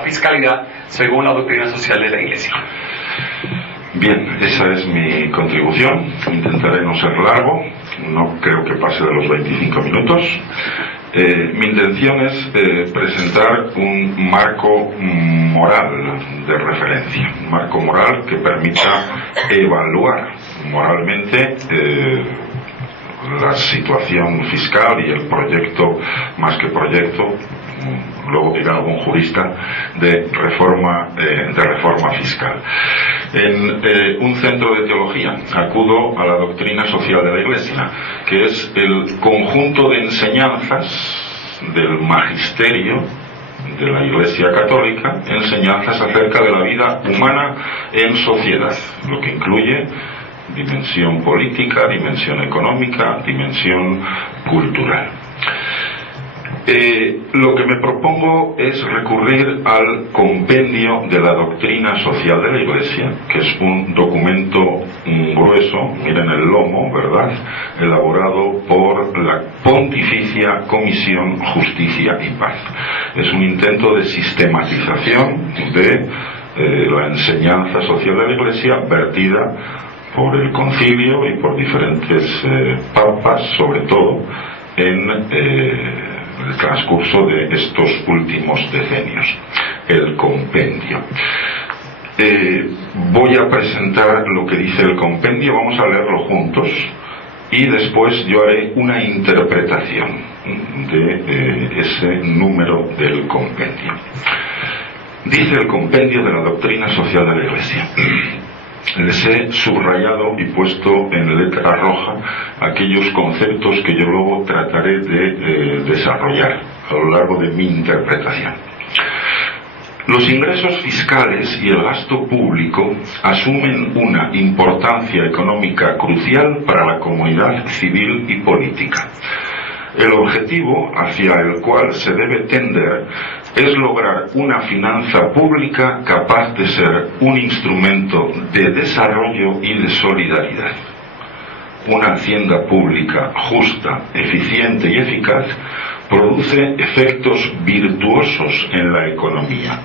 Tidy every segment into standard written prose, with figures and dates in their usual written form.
fiscalidad según la doctrina social de la Iglesia. Bien, esa es mi contribución. Intentaré no ser largo, no creo que pase de los 25 minutos. Mi intención es presentar un marco moral de referencia, un marco moral que permita evaluar moralmente la situación fiscal y el proyecto, más que proyecto, luego dirá algún jurista, de reforma fiscal. En un centro de teología acudo a la doctrina social de la Iglesia, que es el conjunto de enseñanzas del magisterio de la Iglesia Católica, enseñanzas acerca de la vida humana en sociedad, lo que incluye dimensión política, dimensión económica, dimensión cultural. Lo que me propongo es recurrir al compendio de la doctrina social de la Iglesia, que es un documento grueso, miren el lomo, ¿verdad?, elaborado por la Pontificia Comisión Justicia y Paz. Es un intento de sistematización de la enseñanza social de la Iglesia vertida por el concilio y por diferentes papas, sobre todo en el transcurso de estos últimos decenios, el compendio. Voy a presentar lo que dice el compendio, vamos a leerlo juntos y después yo haré una interpretación de ese número del compendio. Dice el compendio de la doctrina social de la Iglesia. Les he subrayado y puesto en letra roja aquellos conceptos que yo luego trataré de desarrollar a lo largo de mi interpretación. Los ingresos fiscales y el gasto público asumen una importancia económica crucial para la comunidad civil y política. El objetivo hacia el cual se debe tender es lograr una finanza pública capaz de ser un instrumento de desarrollo y de solidaridad. Una hacienda pública justa, eficiente y eficaz produce efectos virtuosos en la economía,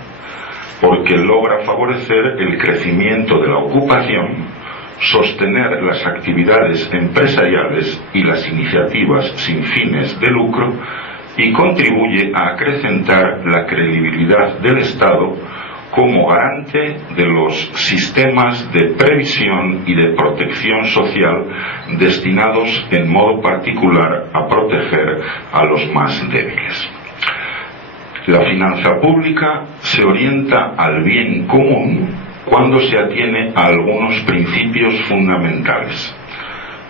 porque logra favorecer el crecimiento de la ocupación, sostener las actividades empresariales y las iniciativas sin fines de lucro y contribuye a acrecentar la credibilidad del Estado como garante de los sistemas de previsión y de protección social destinados en modo particular a proteger a los más débiles. La finanza pública se orienta al bien común cuando se atiene a algunos principios fundamentales.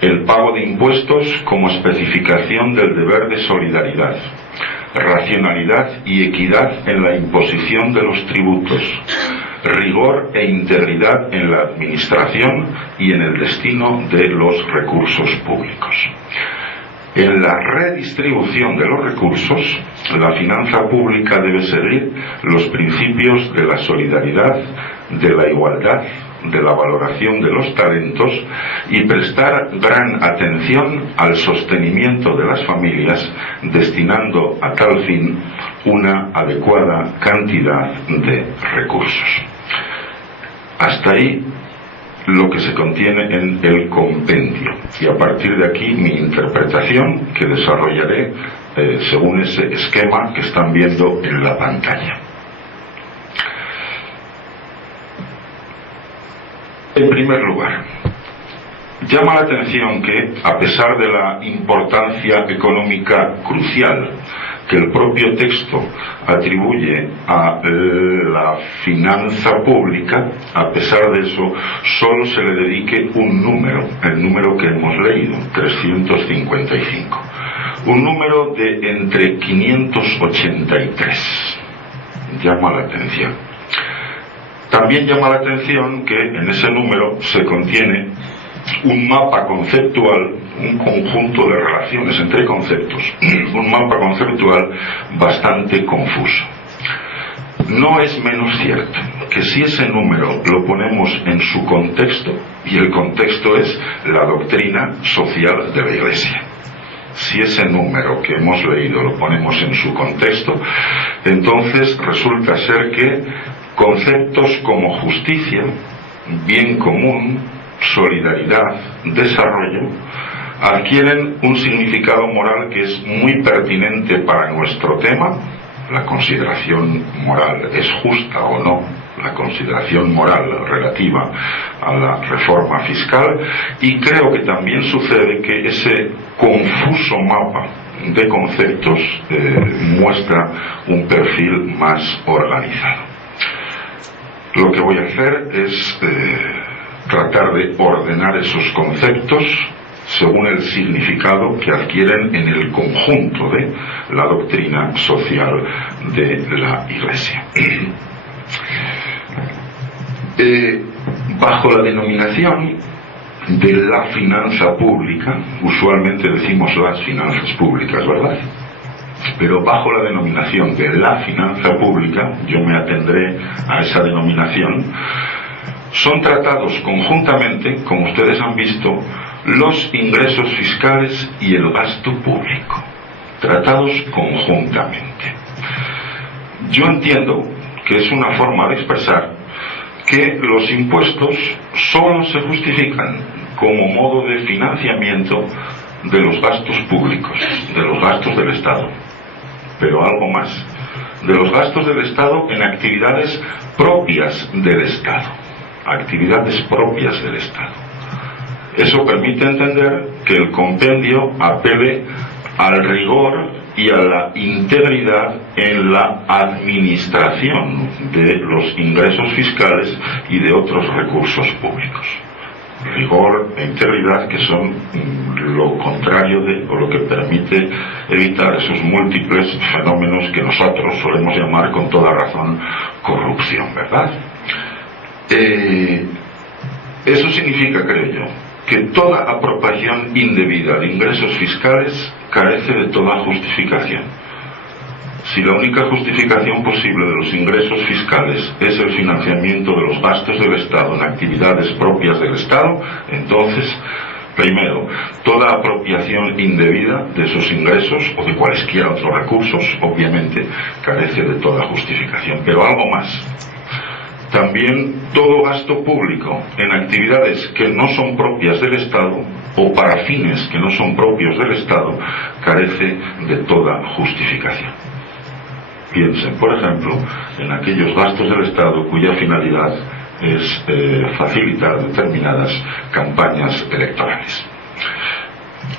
El pago de impuestos como especificación del deber de solidaridad, racionalidad y equidad en la imposición de los tributos, rigor e integridad en la administración y en el destino de los recursos públicos. En la redistribución de los recursos, la finanza pública debe seguir los principios de la solidaridad, de la igualdad, de la valoración de los talentos y prestar gran atención al sostenimiento de las familias, destinando a tal fin una adecuada cantidad de recursos. Hasta ahí lo que se contiene en el compendio, y a partir de aquí mi interpretación que desarrollaré según ese esquema que están viendo en la pantalla. En primer lugar, llama la atención que, a pesar de la importancia económica crucial que el propio texto atribuye a la finanza pública, a pesar de eso, solo se le dedique un número, el número que hemos leído, 355. Un número de entre 583. Llama la atención. También llama la atención que en ese número se contiene un mapa conceptual, un conjunto de relaciones entre conceptos, un mapa conceptual bastante confuso. No es menos cierto que si ese número lo ponemos en su contexto, y el contexto es la doctrina social de la Iglesia, si ese número que hemos leído lo ponemos en su contexto, Entonces resulta ser que conceptos como justicia, bien común, solidaridad, desarrollo, adquieren un significado moral que es muy pertinente para nuestro tema. La consideración moral, ¿es justa o no? La consideración moral relativa a la reforma fiscal, y creo que también sucede que ese confuso mapa de conceptos muestra un perfil más organizado. Lo que voy a hacer es tratar de ordenar esos conceptos según el significado que adquieren en el conjunto de la doctrina social de la Iglesia. Bajo la denominación de la finanza pública, usualmente decimos las finanzas públicas, ¿verdad? Pero bajo la denominación de la finanza pública, yo me atendré a esa denominación, son tratados conjuntamente, como ustedes han visto, los ingresos fiscales y el gasto público, tratados conjuntamente. Yo entiendo que es una forma de expresar que los impuestos solo se justifican como modo de financiamiento de los gastos públicos, de los gastos del Estado, pero algo más, de los gastos del Estado en actividades propias del Estado, actividades propias del Estado. Eso permite entender que el compendio apele al rigor y a la integridad en la administración de los ingresos fiscales y de otros recursos públicos. Rigor e integridad, que son lo contrario de, o lo que permite evitar esos múltiples fenómenos que nosotros solemos llamar con toda razón corrupción, ¿verdad? Eso significa, creo yo, que toda apropiación indebida de ingresos fiscales carece de toda justificación. Si la única justificación posible de los ingresos fiscales es el financiamiento de los gastos del Estado en actividades propias del Estado, entonces, primero, toda apropiación indebida de esos ingresos o de cualesquiera otros recursos, obviamente, carece de toda justificación. Pero algo más. También todo gasto público en actividades que no son propias del Estado o para fines que no son propios del Estado carece de toda justificación. Piensen, por ejemplo, en aquellos gastos del Estado cuya finalidad es facilitar determinadas campañas electorales.